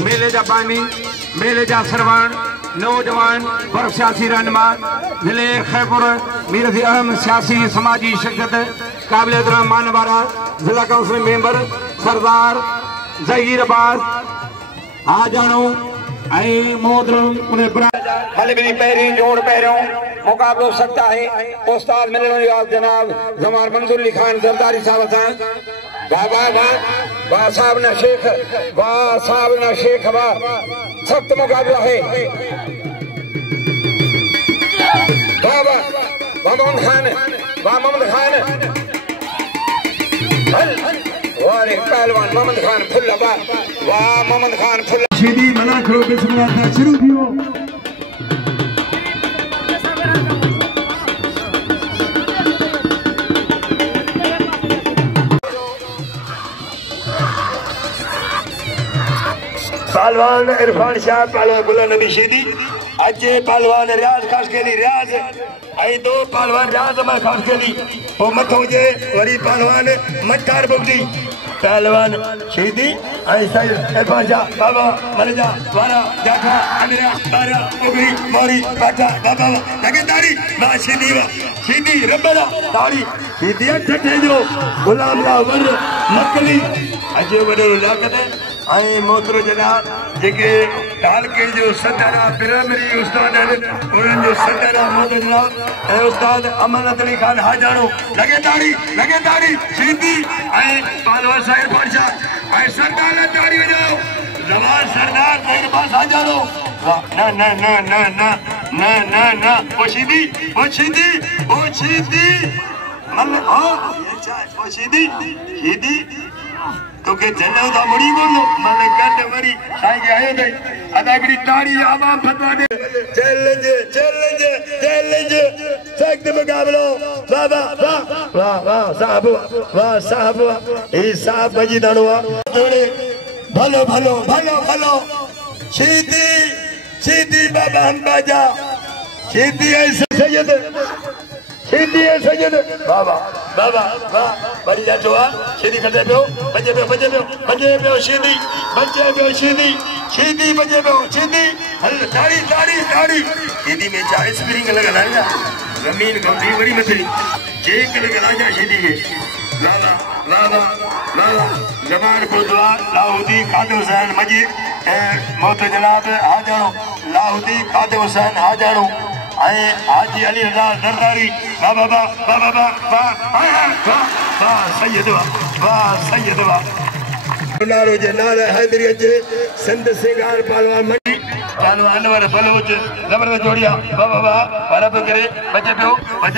मेले जा बानी, मेले जा सरवान, नौजवान और सियासी रहनुमा जिले खैपुर मीर की अहम सियासी समाजी शख्सियत काबिल एहतराम मानवारा जिला काउंसिल मेंबर सरदार जहीर अब्बास आजानो मोहतरम उन्हें पैरी जोड़ पैरों मुकाबलो सकता है उस्ताद मिलन जनाब जमार मंजूर अली खान जरदारी साहब वाह वाह वाह वाह साहब ना शेख वाह सख्त मुकाबला है वाह वाह मोहम्मद खान वारे पहलवान मोहम्मद खान फुल्ला वाह मोहम्मद खान फुल्ला सीधी मना करो बिस्मिल्लाह शुरू कियो पहलवान इरफान शाह पहलवान गुलाम नबी शीदी अजे पहलवान रियाज खास केली रियाज आई दो पहलवान रियाज में खास केली ओ मथो जे वरी पहलवान मठार बुगदी पहलवान शीदी आई सैयद इरफान शाह बाबा मरजा वारा जाठा अंडरा बारा उगरी मोरी पाटा बाबा लगेदारी बा शीदी रबड़ा दाढ़ी शीदी ठठे जो गुलाम ला वर मकली अजे वडो लाकत आई मोहतरम जनाब जेके डाल के जो सदरा प्राइमरी उस्ताद उन्हनि जो सदरा मोहतरम जनाब ए उस्ताद अमनत अली खान हाजानो लगेदारी सीधी आई पहलवान साहिब पाशा आई सरदार दाढ़ी वजाओ जवान सरदार तेरे पास हाजानो ना ना ना ना ना ना ना ना ओ सीधी मन ओ सीधी तो के जनौ दा मुड़ी बोलो मन गड वरी साईं आयो दे अदागिरी ताड़ी आवाम फतवा दे चैलेंज सख्त मुकाबलो वाह साहब ए साहब बजी दानवा थोड़े भलो सीधी बाबा हम बाजा सीधी सैयद बाबा वाह बड़ी जाटो सीधी खटे पियो बजे पियो सीधी बजे पियो हल दाढ़ी सीधी में चाहे स्प्रिंग लगा जा जमीन गंदी बड़ी मथरी जेक लगा जा सीधी के लाला जबान को दुआ लाहौदी कादे हुसैन मजीद मौत जनाब हाजानो लाहौदी कादे हुसैन हाजानो आए हाजी अली रजा जरदारी वाह सैयद नारो जे नारा हैदरी अचे संत सिंगार पहलवान मंडी पहलवान अनवर बलोच जबरदस्त जोड़िया वाह परब करे बचे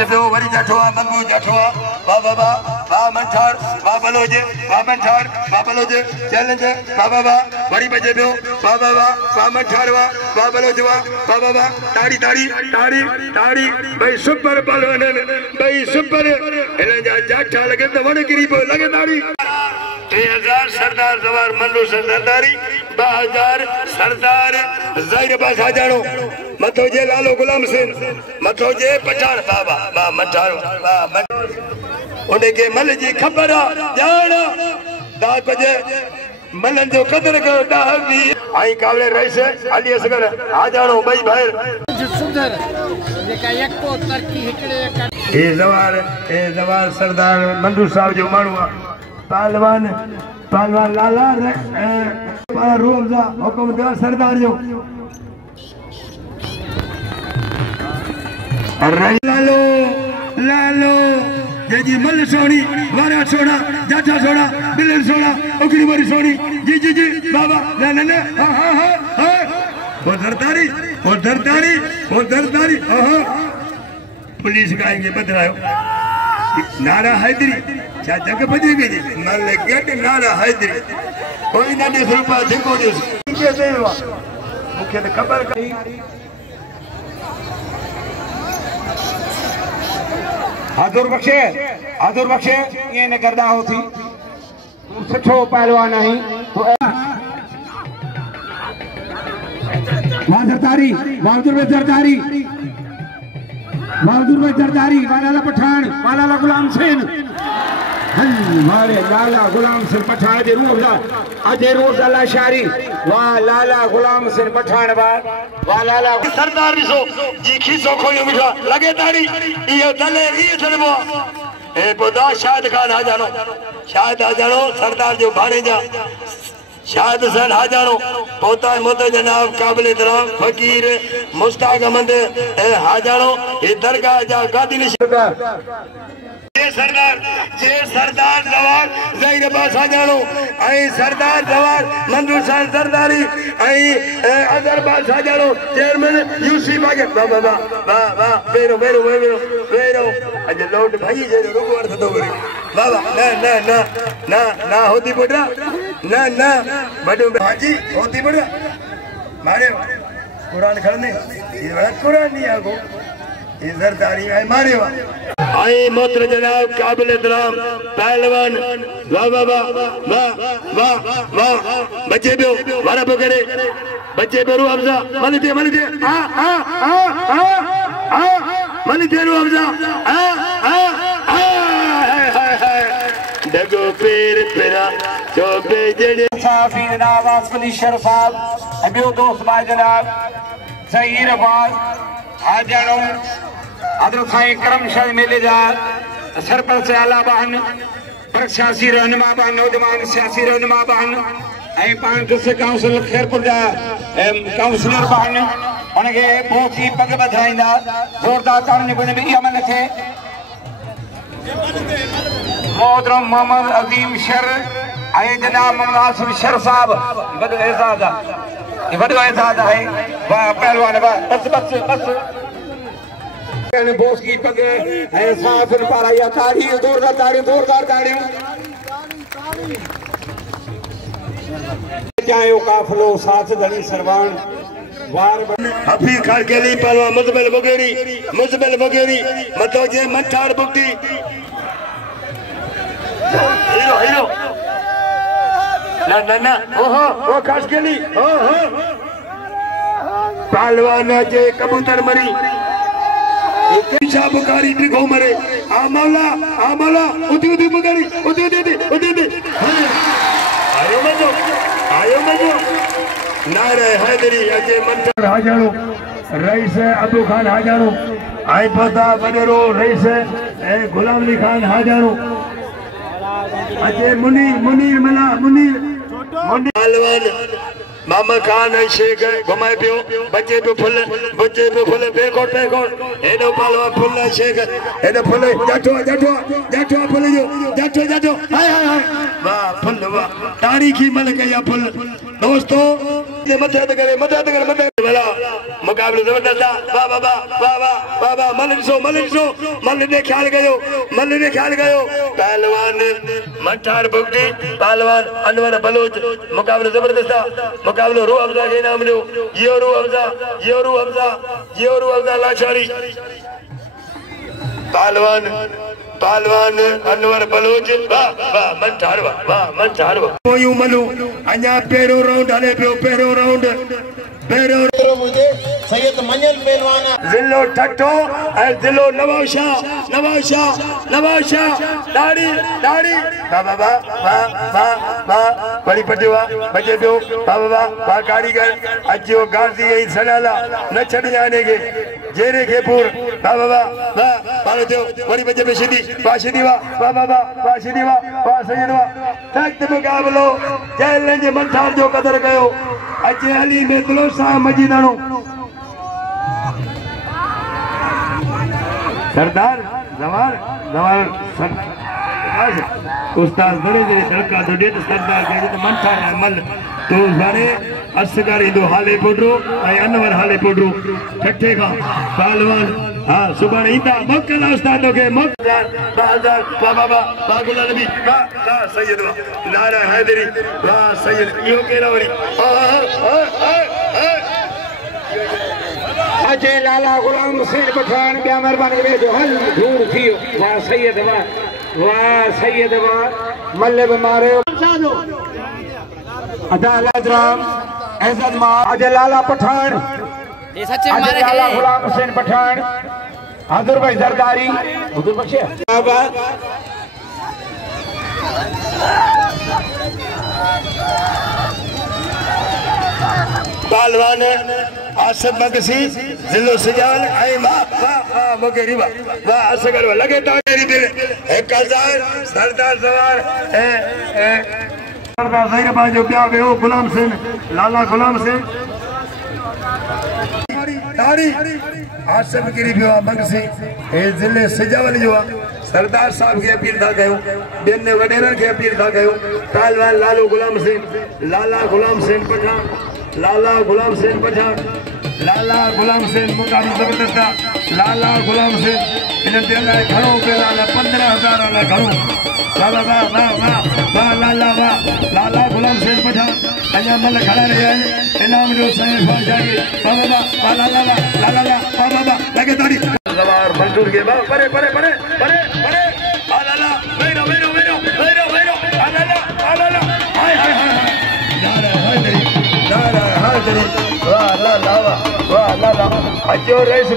पियो वरी जाठवा मंगू जाठवा वाह मंठार वाह बलोच चैलेंज वाह वरी बचे पियो वाह मंठार वाह बलोच वाह ताड़ी भाई सुपर पहलवान भाई सुपर इन्हें जा जाठा लगे तो वण गिरी पो लगे ताड़ी 3000 सरदार जवार मंडू सरदारी 2000 सरदार ज़ाहिर अब्बास हाजानो मथो जे लालो गुलाम सिंह मथो जे पठान बाबा मठार उन्हें के मल जी खबर जान दाद बजे मलन जो कदर करो दावी आई कावले रईस अली असगर हाजानो भाई भाई सुंदर जेका एको तरकी हिकड़े ए जवार सरदार मंडू साहब जो मानू पहलवान लाला रोजा हुकुम दे सरदार जो लालो जी मल सोनी वारा सोना जाठा सोना बिलन सोना उकड़ी मरी सोनी जी बाबा ना वो दरदारी पुलिस का आएंगे बदलायो नारा हैदरी क्या जगह बजे गई मल गेट नारा हैदरी कोई ना दे रुपया देखो के देवा मुख्य तो खबर करी हाजुर बख्शे ये न करदा होती सुठो पहलवान आहीं जरदारी बहादुर भाई जरदारी वाला पठान वाला गुलाम सेन मारे लाला गुलाम सिंह पठान अजे रोज अल्लाह शारी वाह लाला गुलाम सिंह पठान वाह लाला सरदार ॾिसो जी खीसो खोलियो मिठा लगे ताड़ी इहो दले इहो चलबो ए पोदा शाहिद खान हाजानो सरदार जो भाणेजा शाहिद सन हाजानो पोता मोद जनाब काबिल इतराम फकीर मुस्ताक अहमद हाजानो ए दरगाह जा गादी सरदार जवान ज़हीर अब्बास हाजानो सरदार जवान मंजूर साहब सरदारी अजहर अब्बास हाजानो चेयरमैन यूसी बागे वाह वाह वाह वाह बेरो अज लोट भाई जे रुको अर्थ तो करी वाह वाह ना होती पुटरा ना बड़ो हाजी होती पुटरा मारे कुरान खड़ने ये बड़ा कुरान नहीं आगो ये सरदारी आई मारे आई मोहतरम जनाब काबिल इतराम पहलवान वाह वाह वाह वाह वाह वाह बच्चे पे वारा पकड़े बच्चे पे रू अफजा मलिते मलिते रू अफजा डगो पेर पेरा चौबे जड़े साफी जनाब आसिफ अली शरीफ साहब अबियो दोस्त भाई जनाब ज़हीर अब्बास हाजानो हजरत साईं करम शाह मेले जा सरपंच आला बहन पर सियासी रहनुमा बहन नौजवान सियासी रहनुमा बहन पान डिस्ट्रिक्ट काउंसिल खैरपुर जा काउंसिलर बहन उनके बहुत ही पग बधाईंदा जोरदार तालियों में भी अमल थे मोहतरम मोहम्मद अजीम शर जनाब मोहम्मद आसिफ शर साहब बड़ो एजाज है वाह पहलवान वाह बस बोस की पग साफ पारा या ताड़ी जोरदार ताड़ी चाहे काफलो साथ धनी सरवान वार हफीज खान के लिए पहलवान मुजबिल बगेरी मतो जे मठार बुक्ति हीरो ना ओहो ओ खास के लिए पहलवान जे कबूतर मरी बुखारी दिखो मरे आ मौला उदी बुखारी उदी आयो मजो नारे हैदरी अजे मंत्र हाजानो रईस अबू खान हाजानो आई पता बडरो रईस गुलाम अली खान हाजानो अजे मुनीर पहलवान मामा खान शेख घुमाए पियो बच्चे पे फुल बेकोट एडो पहलवान फुल शेख एडो फुल जाठो फुल जाठो हाय वाह फुल वाह तारीखी मलक या फुल दोस्तों ये मदद करे भला मुकाबले जबरदस्त वाह मल ने ख्याल गयो पहलवान मठार बुगटी पहलवान अनवर बलोच मुकाबले जबरदस्त मुकाबले रू अफजा के नाम लो ये रू अफजा लाचारी पहलवान अनवर बलोच वाह मठार कोयू मनु अन्या पेरो राउंड हले पेरो राउंड मुझे सैयद मंजल पहलवान जिलो ठट्ठो जिलो नवाबशाह दाढ़ी वाह बड़ी पटिवा बजे पियो वाह कारीगर अजो गाजी ऐं सलाला न छड़ जाने के जेरे के पूर वाह पालो थियो बड़ी बजे पे सीधी वाह सैयद वाह तख्त मुकाबलो चैलेंज मंठार जो कदर कयो अचे अली में तुलो साहब मजीदानो सरदार जवान उस्ताद बड़े दड़का तो डेट सरदार के तो मंठा मल तो बारे असगर इंदो हाले पोडरो आई अनवर हाले पोडरो ठट्ठे का पहलवान हां सुबह इंदा मक्कल उस्तादो के मक्कल बाबा गुलाम नबी वाह सैयद नारा हैदरी वाह सैयद यो केरा वरी अजय लाला गुलाम हुसैन पठान ब्यामर बन गए जो हल दूर थी वाह सैयद वाह मल्ले बीमारे अदालत राम इज्जत मार अजय लाला पठान अजय लाला गुलाम हुसैन पठान हजूर भाई जरदारी हजूर बख्शे पहलवान आसिफ मगसी जिलो सिजाल आई वाह मगरी वाह असगर लगे तारी दिल 1000 सरदार सवार सरदार ज़हीराबाद जो पिया वियो गुलाम सिंह लाला गुलाम सिंह तारी आसिफ गिरी पियो मगसी ए जिले सिजावल जो सरदार साहब के अपील था कयो बिन वडेरन के अपील था कयो पहलवान लाला गुलाम सिंह पठान लाला गुलाम सिंह पठान लाला गुलाम सिंह मुकाबला जबरदस्त लाला गुलाम सिंह इन दिल घणो पे लाला 15,000 वाला घणो वाह वाह वाह वाह वाह लाला गुलाम सिंह पठान अञा मल खड़ा रहे इनाम जो साईं फाजागी वाह वाह वाह लाला वाह लगे ताड़ी सवार मंजूर के वाह परे लाला वेरो लाला हाय यार हाय तेरी वाह लाला अजो रईस